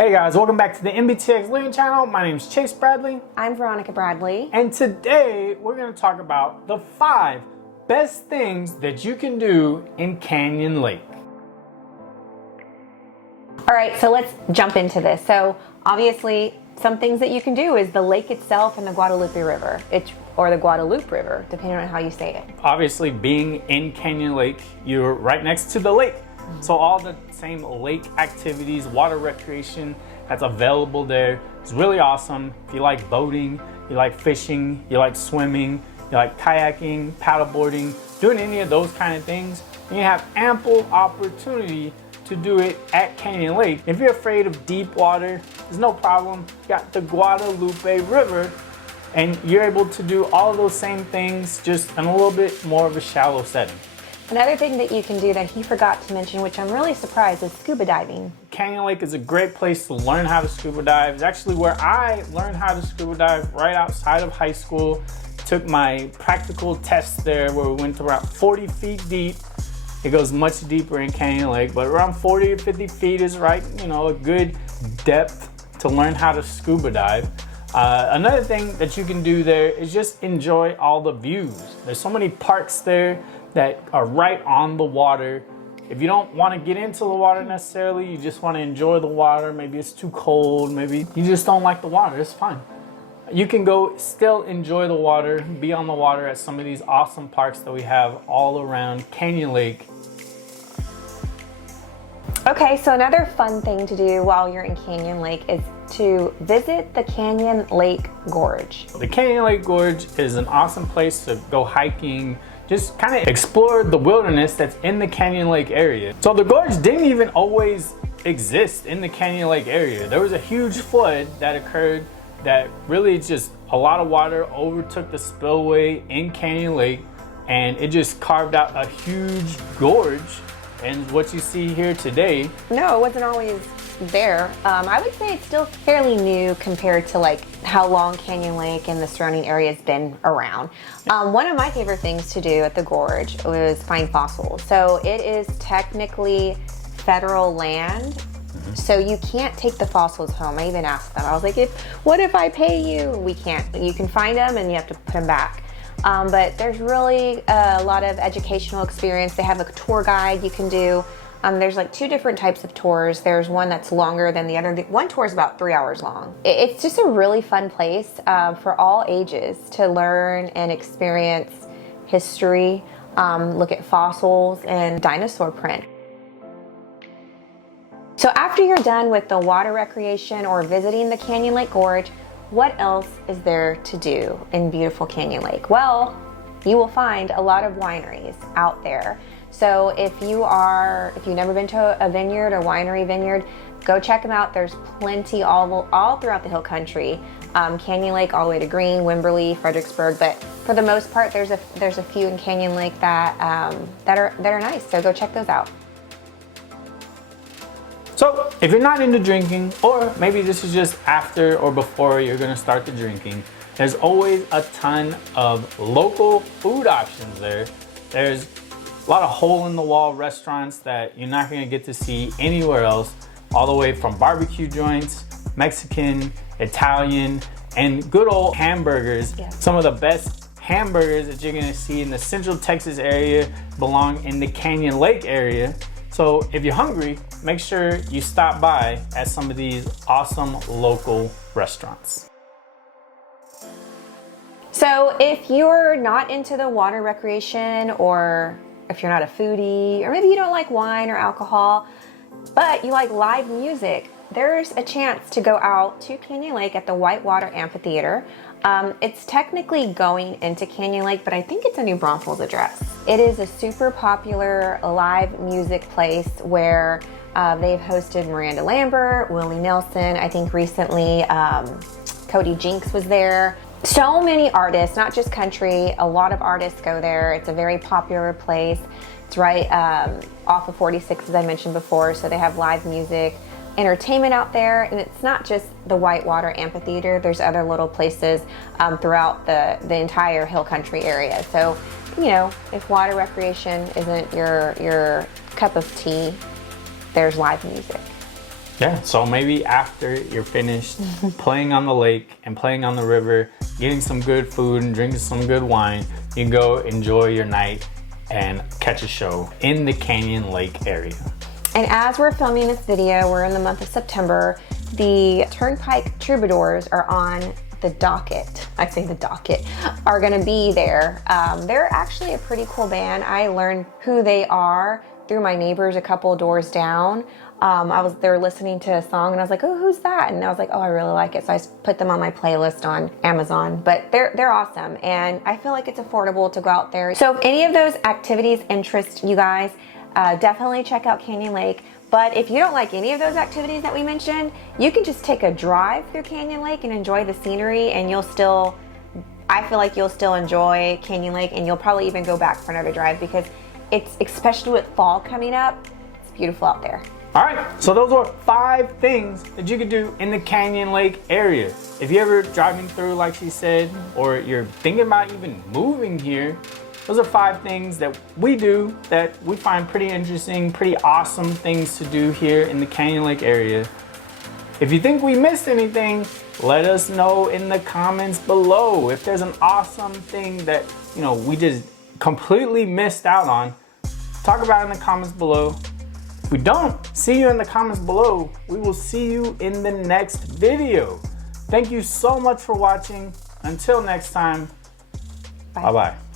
Hey guys, welcome back to the NBTX Living channel. My name is Chase Bradley. I'm Veronica Bradley. And today we're going to talk about the 5 best things that you can do in Canyon Lake. All right, so let's jump into this. So obviously some things that you can do is the lake itself and the Guadalupe River, or the Guadalupe River, depending on how you say it. Obviously, being in Canyon Lake, you're right next to the lake. So all the same lake activities, water recreation that's available there is really awesome. If you like boating, you like fishing, you like swimming, you like kayaking, paddleboarding, doing any of those kind of things, you have ample opportunity to do it at Canyon Lake. If you're afraid of deep water, there's no problem. You got the Guadalupe River, and you're able to do all of those same things, just in a little bit more of a shallow setting. Another thing that you can do that he forgot to mention, which I'm really surprised, is scuba diving. Canyon Lake is a great place to learn how to scuba dive. It's actually where I learned how to scuba dive right outside of high school. Took my practical test there where we went to around 40 feet deep. It goes much deeper in Canyon Lake, but around 40 to 50 feet is right, a good depth to learn how to scuba dive. Another thing that you can do there is just enjoy all the views. There's so many parks there that are right on the water. If you don't want to get into the water necessarily, you just want to enjoy the water, maybe it's too cold, maybe you just don't like the water, it's fine. You can go still enjoy the water, be on the water at some of these awesome parks that we have all around Canyon Lake. Okay, so another fun thing to do while you're in Canyon Lake is to visit the Canyon Lake Gorge. The Canyon Lake Gorge is an awesome place to go hiking, just kind of explore the wilderness that's in the Canyon Lake area. So the gorge didn't even always exist in the Canyon Lake area. There was a huge flood that occurred that really just a lot of water overtook the spillway in Canyon Lake, and it just carved out a huge gorge. And what you see here today. No, it wasn't always there. I would say it's still fairly new compared to like how long Canyon Lake and the surrounding area has been around. One of my favorite things to do at the gorge was find fossils. So it is technically federal land, so you can't take the fossils home. I even asked them, I was like, what if I pay you? We can't. You can find them and you have to put them back. But there's really a lot of educational experience. They have a tour guide you can do. There's like 2 different types of tours. There's one that's longer than the other. One tour is about 3 hours long. It's just a really fun place for all ages to learn and experience history, look at fossils and dinosaur print. So after you're done with the water recreation or visiting the Canyon Lake Gorge, what else is there to do in beautiful Canyon Lake? Well, you will find a lot of wineries out there. So if you've never been to a vineyard or winery vineyard, go check them out. There's plenty all throughout the hill country. Canyon Lake all the way to Green, Wimberley, Fredericksburg, but for the most part, there's a few in Canyon Lake that are nice. So go check those out. So if you're not into drinking, or maybe this is just after or before you're gonna start the drinking, there's always a ton of local food options there. There's a lot of hole-in-the-wall restaurants that you're not gonna get to see anywhere else, all the way from barbecue joints, Mexican, Italian, and good old hamburgers. Yeah. Some of the best hamburgers that you're gonna see in the Central Texas area belong in the Canyon Lake area. So if you're hungry, make sure you stop by at some of these awesome local restaurants. So if you're not into the water recreation, or if you're not a foodie, or maybe you don't like wine or alcohol, but you like live music, there's a chance to go out to Canyon Lake at the Whitewater Amphitheatre. It's technically going into Canyon Lake, but I think it's a New Braunfels address. It is a super popular live music place where they've hosted Miranda Lambert, Willie Nelson. I think recently Cody Jinks was there. So many artists, not just country, a lot of artists go there. It's a very popular place. It's right off of 46, as I mentioned before, so they have live music, entertainment out there, and it's not just the Whitewater Amphitheatre. There's other little places throughout the entire hill country area. So, if water recreation isn't your cup of tea, there's live music. Yeah, so maybe after you're finished playing on the lake and playing on the river, getting some good food and drinking some good wine, you can go enjoy your night and catch a show in the Canyon Lake area. And as we're filming this video, we're in the month of September, the Turnpike Troubadours are on the docket. I say the docket, are gonna be there. They're actually a pretty cool band. I learned who they are through my neighbors a couple doors down. They were listening to a song and I was like, oh, who's that? And I was like, oh, I really like it. So I put them on my playlist on Amazon, but they're awesome. And I feel like it's affordable to go out there. So if any of those activities interest you guys, definitely check out Canyon Lake. But if you don't like any of those activities that we mentioned, you can just take a drive through Canyon Lake and enjoy the scenery, and I feel like you'll still enjoy Canyon Lake, and you'll probably even go back for another drive because it's, especially with fall coming up, it's beautiful out there. All right, so those are 5 things that you could do in the Canyon Lake area. If you're ever driving through, like she said, or you're thinking about even moving here, those are 5 things that we do that we find pretty interesting, pretty awesome things to do here in the Canyon Lake area. If you think we missed anything, let us know in the comments below. If there's an awesome thing that, we just completely missed out on, talk about it in the comments below. If we don't see you in the comments below, we will see you in the next video. Thank you so much for watching. Until next time, bye-bye.